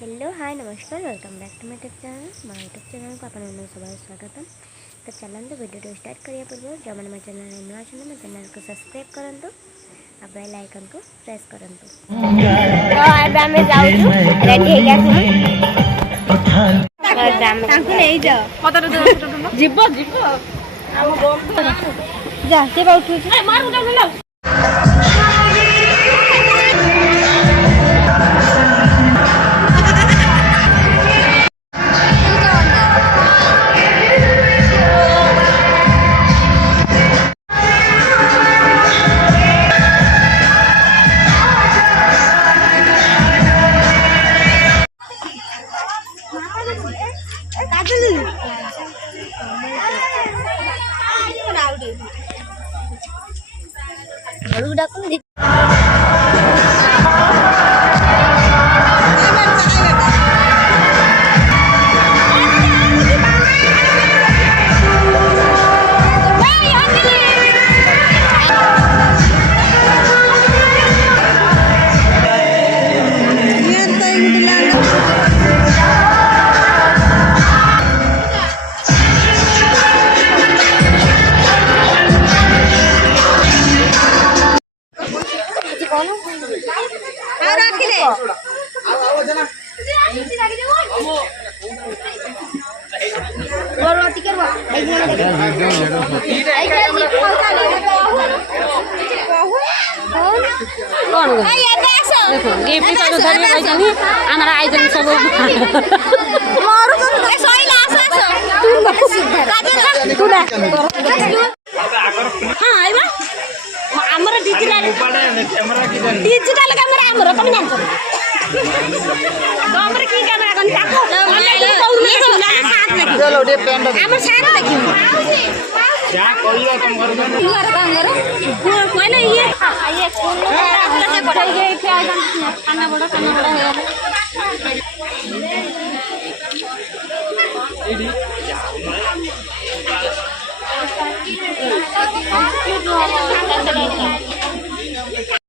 Hello hi नमस्कार welcome back to my YouTube channel को आपन सब स्वागत। तो चलते वीडियो स्टार्ट करिया पूर्व जो मैंने चैनल नुआ मो चैनल को सब्सक्राइब करूँ और बेल आइकन को प्रेस करूँ। तो अब आम जाऊँ रेडी हो डिजिटल कैमरा हमर तुम जान छ हमर की कैमरा कन ताको चलो डे पेंड हमर साथ देखियो क्या कहियो तुम घर में घर काम करो कोई नहीं ये स्कूल से पढ़ाई गई थे आज खाना बड़ा है